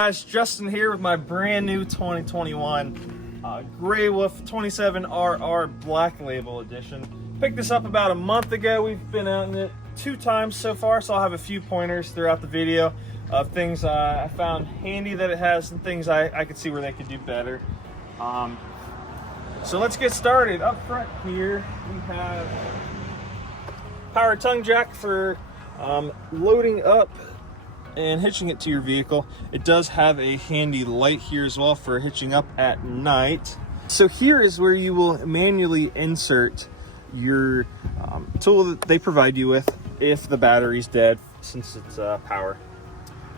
guys, Justin here with my brand new 2021 Gray Wolf 27RR Black Label Edition. Picked this up about a month ago. We've been out in it 2 times so far, so I'll have a few pointers throughout the video of things I found handy that it has and things I could see where they could do better. So let's get started. Up front here we have power tongue jack for loading up and hitching it to your vehicle. It does have a handy light here as well for hitching up at night. So here is where you will manually insert your tool that they provide you with if the battery's dead, since it's power.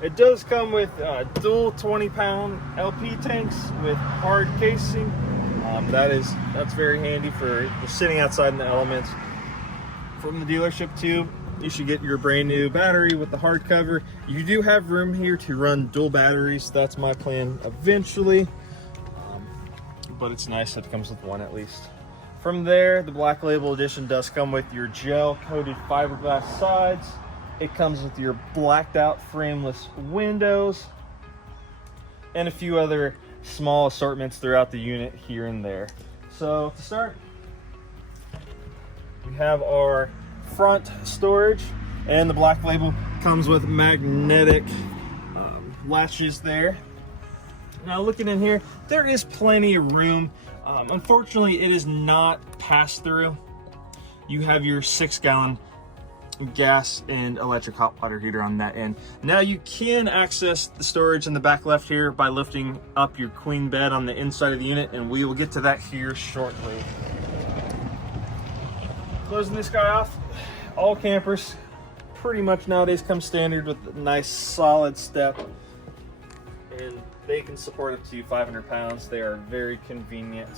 It does come with dual 20-pound LP tanks with hard casing. That's very handy for sitting outside in the elements. From the dealership too, you should get your brand new battery with the hard cover. You do have room here to run dual batteries. That's my plan eventually, but it's nice that it comes with one at least. From there, the Black Label Edition does come with your gel coated fiberglass sides. It comes with your blacked out frameless windows and a few other small assortments throughout the unit here and there. So to start, we have our front storage, and the Black Label comes with magnetic latches there. Now looking in here, there is plenty of room. Unfortunately, it is not pass-through. You have your 6-gallon gas and electric hot water heater on that end. Now you can access the storage in the back left here by lifting up your queen bed on the inside of the unit, and we will get to that here shortly. Closing this guy off, all campers pretty much nowadays come standard with a nice solid step, and they can support up to 500 pounds. They are very convenient.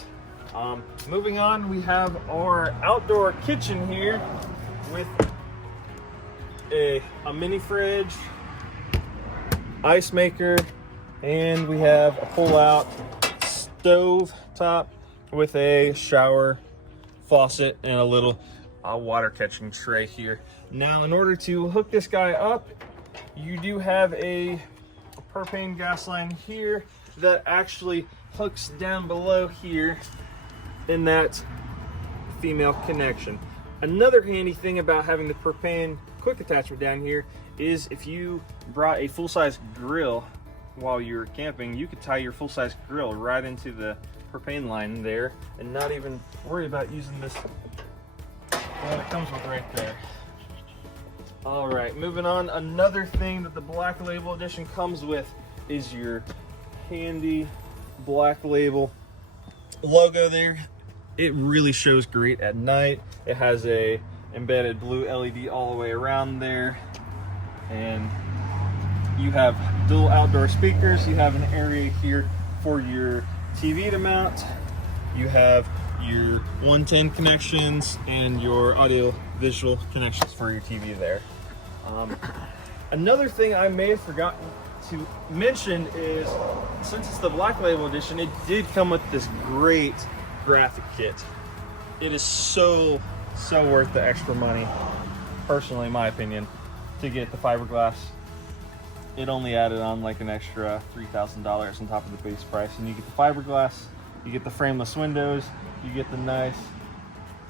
Moving on, we have our outdoor kitchen here with a mini fridge, ice maker, and we have a pull-out stove top with a shower faucet and a little water catching tray here. Now in order to hook this guy up, you do have a propane gas line here that actually hooks down below here in that female connection. Another handy thing about having the propane quick attachment down here is if you brought a full-size grill while you're camping, you could tie your full-size grill right into the propane line there and not even worry about using this that it comes with right there. All right, moving on. Another thing that the Black Label Edition comes with is your handy Black Label logo there. It really shows great at night. It has a embedded blue LED all the way around there, and you have dual outdoor speakers. You have an area here for your TV to mount. You have your 110 connections and your audio visual connections for your TV there. Another thing I may have forgotten to mention is, since it's the Black Label Edition, it did come with this great graphic kit. It is so worth the extra money, personally in my opinion, to get the fiberglass. It only added on like an extra $3,000 on top of the base price, and you get the fiberglass, you get the frameless windows, you get the nice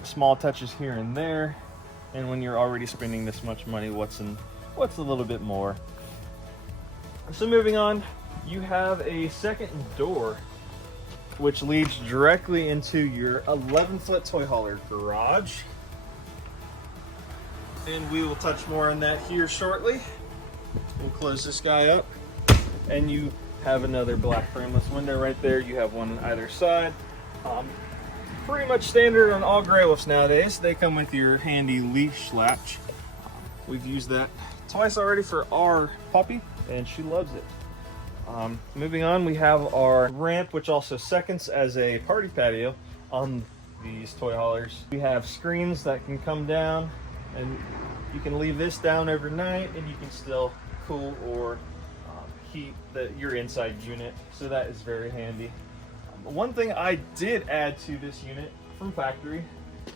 small touches here and there, and when you're already spending this much money, what's a little bit more? So moving on, you have a second door which leads directly into your 11-foot toy hauler garage, and we will touch more on that here shortly. We'll close this guy up, and you have another black frameless window right there. You have one on either side. Pretty much standard on all Gray Wolves nowadays. They come with your handy leash latch. We've used that twice already for our puppy, and she loves it. Moving on, we have our ramp, which also seconds as a party patio on these toy haulers. We have screens that can come down, and you can leave this down overnight, and you can still cool or heat your inside unit, so that is very handy. One thing I did add to this unit from factory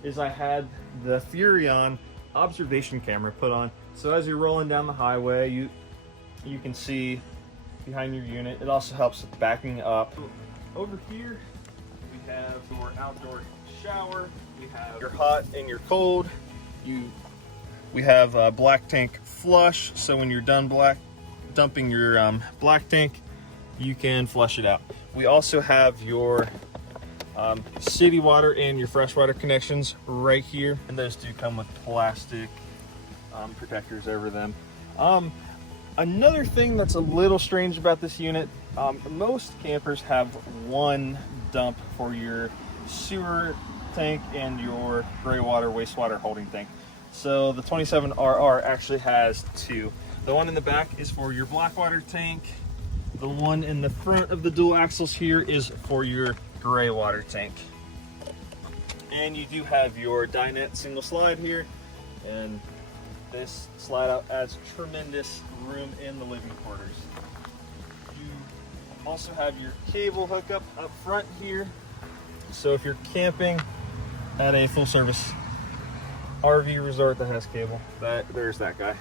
is I had the Furion observation camera put on, so as you're rolling down the highway, you can see behind your unit. It also helps with backing up. Over here, we have your outdoor shower. We have your hot and your cold. We have a black tank flush, so when you're done dumping your black tank, you can flush it out. We also have your city water and your freshwater connections right here, and those do come with plastic protectors over them. Another thing that's a little strange about this unit, most campers have one dump for your sewer tank and your gray water wastewater holding tank. So the 27RR actually has two. The one in the back is for your black water tank. The one in the front of the dual axles here is for your gray water tank. And you do have your Dinette single slide here, and this slide out adds tremendous room in the living quarters. You also have your cable hookup up front here. So if you're camping at a full service RV resort that has cable, there's that guy.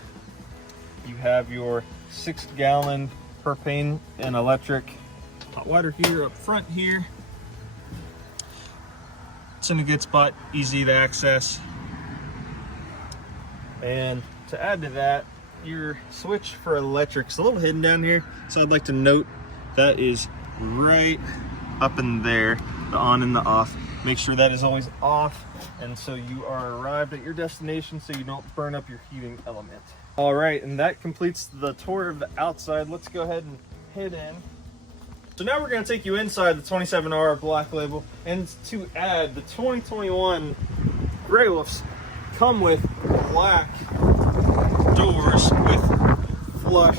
You have your 6-gallon propane and electric hot water heater up front here. It's in a good spot, easy to access. And to add to that, your switch for electric's a little hidden down here, so I'd like to note that is right up in there, the on and the off. Make sure that is always off, and so you are arrived at your destination so you don't burn up your heating element. All right, and that completes the tour of the outside. Let's go ahead and head in. So now we're going to take you inside the 27R Black Label, and to add, the 2021 Grey Wolves come with black doors with flush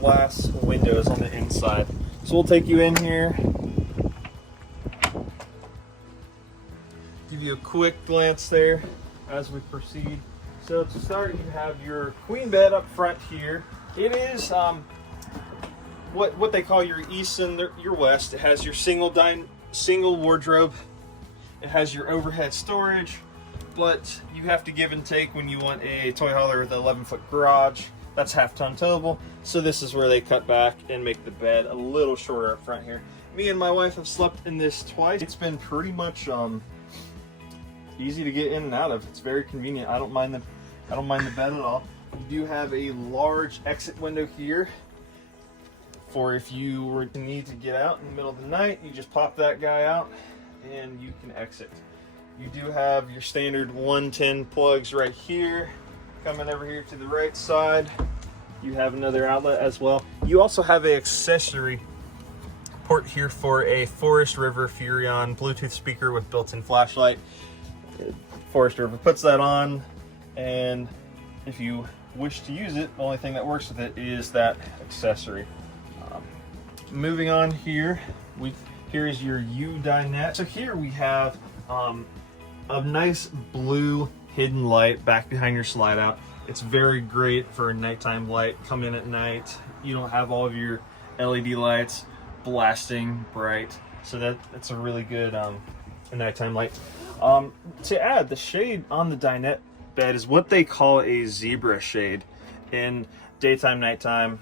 glass windows on the inside. So we'll take you in here, give you a quick glance there as we proceed. So to start, you have your queen bed up front here. It is what they call your east and your west. It has your single wardrobe. It has your overhead storage, but you have to give and take when you want a toy hauler with an 11-foot garage. That's half-ton towable. So this is where they cut back and make the bed a little shorter up front here. Me and my wife have slept in this twice. It's been pretty much easy to get in and out of. It's very convenient. I don't mind the bed at all. You do have a large exit window here for if you were to need to get out in the middle of the night. You just pop that guy out and you can exit. You do have your standard 110 plugs right here. Coming over here to the right side, you have another outlet as well. You also have an accessory port here for a Forest River Furrion Bluetooth speaker with built-in flashlight. Forest River puts that on, and if you wish to use it, the only thing that works with it is that accessory. Moving on here, here is your Dinette. So here we have a nice blue hidden light back behind your slide out. It's very great for a nighttime light. Come in at night, you don't have all of your LED lights blasting bright, so that's a really good nighttime light. To add, the shade on the Dinette bed is what they call a zebra shade. In daytime, nighttime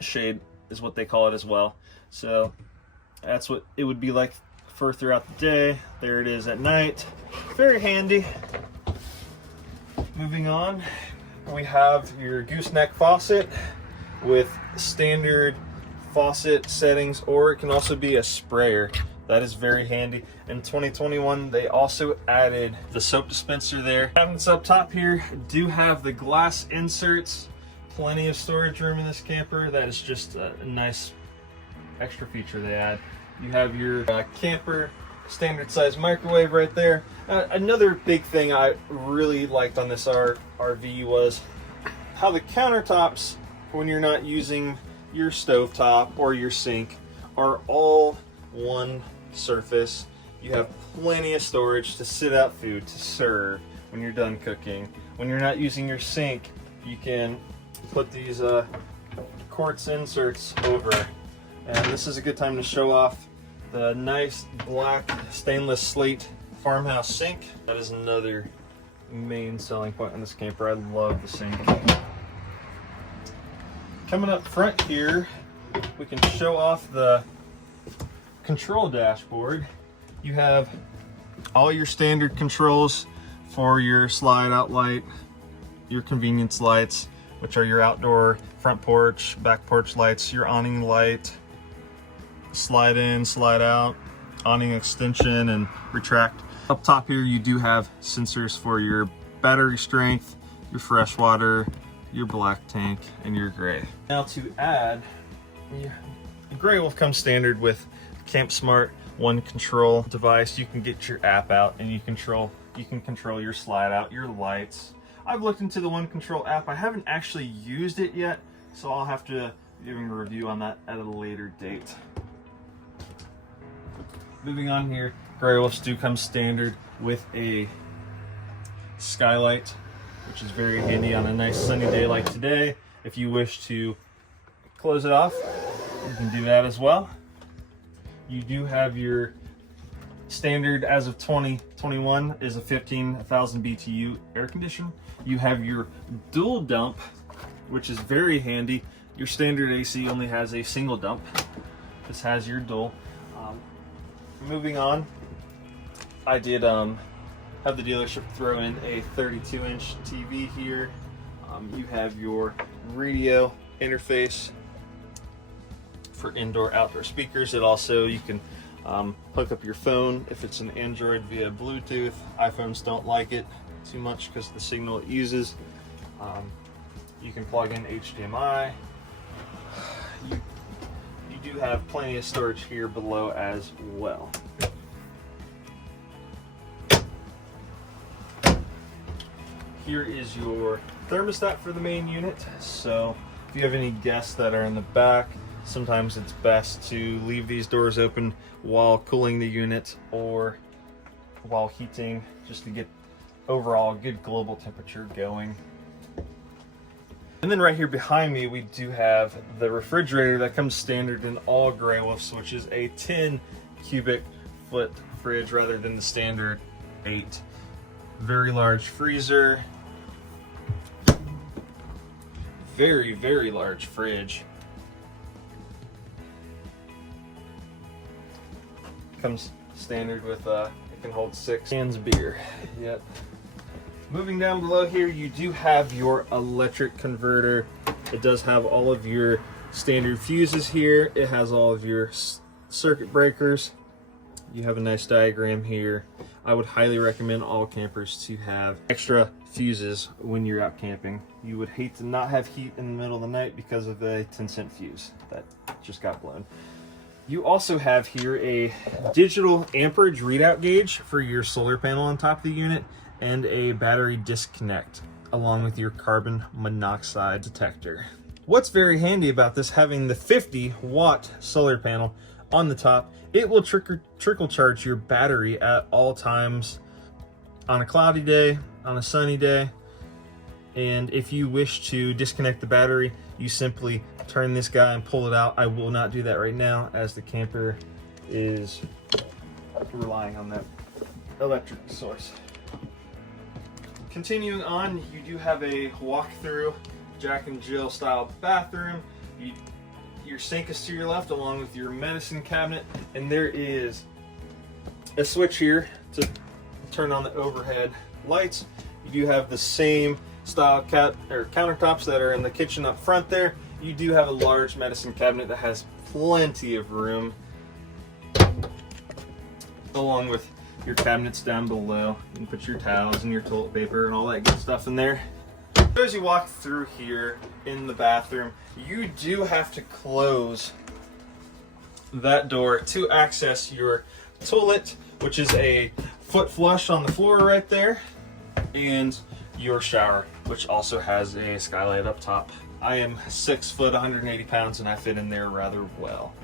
shade is what they call it as well. So that's what it would be like for throughout the day. There it is at night. Very handy. Moving on, we have your gooseneck faucet with standard faucet settings, or it can also be a sprayer. That is very handy. In 2021, they also added the soap dispenser there. Cabinets up top here do have the glass inserts. Plenty of storage room in this camper. That is just a nice extra feature they add. You have your camper standard size microwave right there. Another big thing I really liked on this RV was how the countertops, when you're not using your stovetop or your sink, are all one surface. You have plenty of storage to sit out food, to serve when you're done cooking. When you're not using your sink, you can put these quartz inserts over. And this is a good time to show off the nice black stainless slate farmhouse sink. That is another main selling point on this camper. I love the sink. Coming up front here, we can show off the control dashboard. You have all your standard controls for your slide out light, your convenience lights, which are your outdoor front porch, back porch lights, your awning light, slide in, slide out, awning extension and retract. Up top here you do have sensors for your battery strength, your fresh water, your black tank, and your gray. Now to add, the Gray Wolf comes standard with Camp Smart one control device. You can get your app out and you can control your slide out, your lights. I've looked into the One Control app. I haven't actually used it yet, so I'll have to give a review on that at a later date. Moving on here, Gray Wolves do come standard with a skylight, which is very handy on a nice sunny day like today. If you wish to close it off, you can do that as well. You do have your standard, as of 2021, is a 15,000 BTU air conditioner. You have your dual dump, which is very handy. Your standard AC only has a single dump. This has your dual. Moving on, I did have the dealership throw in a 32-inch TV here. You have your radio interface for indoor-outdoor speakers. It also, you can hook up your phone if it's an Android via Bluetooth. iPhones don't like it too much because of the signal it uses. You can plug in HDMI. You do have plenty of storage here below as well. Here is your thermostat for the main unit. So if you have any guests that are in the back, sometimes it's best to leave these doors open while cooling the unit or while heating, just to get overall good global temperature going. And then right here behind me, we do have the refrigerator that comes standard in all Gray Wolves, which is a 10 cubic foot fridge rather than the standard 8. Very large freezer. Very, very large fridge. Comes standard with, it can hold 6 cans of beer. Yep. Moving down below here, you do have your electric converter. It does have all of your standard fuses here. It has all of your circuit breakers. You have a nice diagram here. I would highly recommend all campers to have extra fuses when you're out camping. You would hate to not have heat in the middle of the night because of a 10-cent fuse that just got blown. You also have here a digital amperage readout gauge for your solar panel on top of the unit, and a battery disconnect along with your carbon monoxide detector. What's very handy about this, having the 50-watt solar panel on the top, it will trickle charge your battery at all times on a cloudy day, on a sunny day. And if you wish to disconnect the battery, you simply turn this guy and pull it out. I will not do that right now, as the camper is relying on that electric source. Continuing on, you do have a walk-through Jack and Jill style bathroom. Your sink is to your left along with your medicine cabinet, and there is a switch here to turn on the overhead lights. You do have the same style countertops that are in the kitchen up front there. You do have a large medicine cabinet that has plenty of room, along with your cabinets down below. You can put your towels and your toilet paper and all that good stuff in there. As you walk through here in the bathroom, you do have to close that door to access your toilet, which is a foot flush on the floor right there, and your shower, which also has a skylight up top. I am 6 foot, 180 pounds, and I fit in there rather well.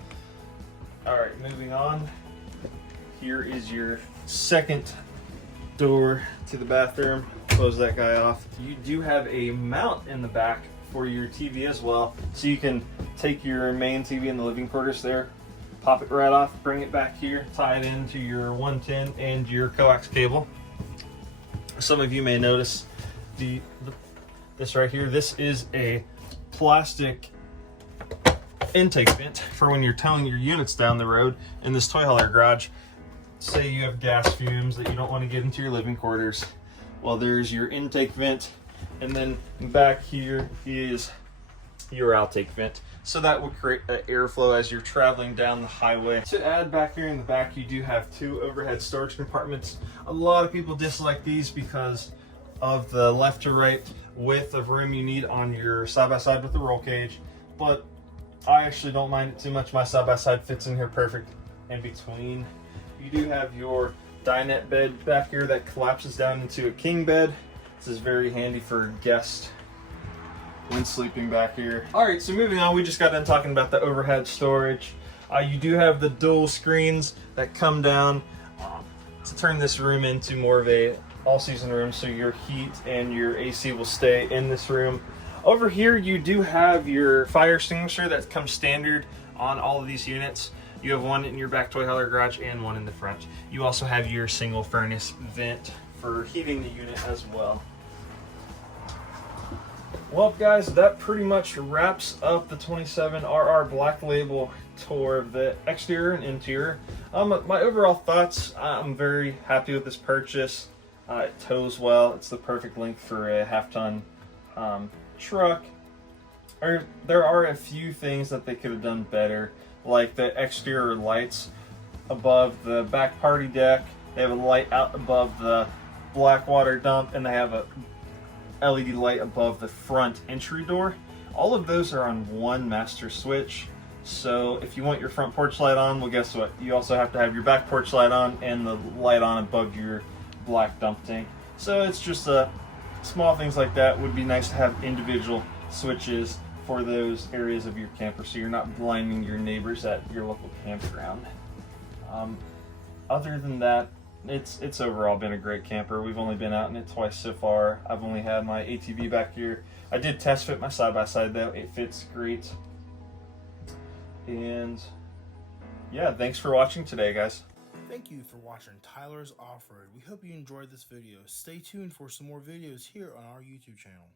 All right, moving on. Here is your second door to the bathroom. Close that guy off. You do have a mount in the back for your TV as well, so you can take your main TV in the living quarters there, pop it right off, bring it back here, tie it into your 110 and your coax cable. Some of you may notice this right here. This is a plastic intake vent for when you're towing your units down the road in this toy hauler garage. Say you have gas fumes that you don't want to get into your living quarters. Well, there's your intake vent, and then back here is your outtake vent. So that will create airflow as you're traveling down the highway. To add, back here in the back, you do have 2 overhead storage compartments. A lot of people dislike these because of the left to right width of room you need on your side-by-side with the roll cage, but I actually don't mind it too much. My side-by-side fits in here perfect in between. You do have your dinette bed back here that collapses down into a king bed. This is very handy for guests when sleeping back here. All right, so moving on, we just got done talking about the overhead storage. You do have the dual screens that come down to turn this room into more of a all-season room, so your heat and your AC will stay in this room. Over here, you do have your fire extinguisher that comes standard on all of these units. You have one in your back toy hauler garage and one in the front. You also have your single furnace vent for heating the unit as well. Well, guys, that pretty much wraps up the 27RR Black Label tour of the exterior and interior. My overall thoughts, I'm very happy with this purchase. It tows well. It's the perfect length for a half-ton truck. There are a few things that they could have done better, like the exterior lights above the back party deck. They have a light out above the black water dump, and they have a LED light above the front entry door. All of those are on one master switch. So if you want your front porch light on, well, guess what? You also have to have your back porch light on and the light on above your black dump tank. So it's just small things like that. Would be nice to have individual switches for those areas of your camper, so you're not blinding your neighbors at your local campground. Other than that, it's overall been a great camper. We've only been out in it twice so far. I've only had my ATV back here. I did test fit my side-by-side though. It fits great. And yeah, thanks for watching today, guys. Thank you for watching Tyler's Off-Road. We hope you enjoyed this video. Stay tuned for some more videos here on our YouTube channel.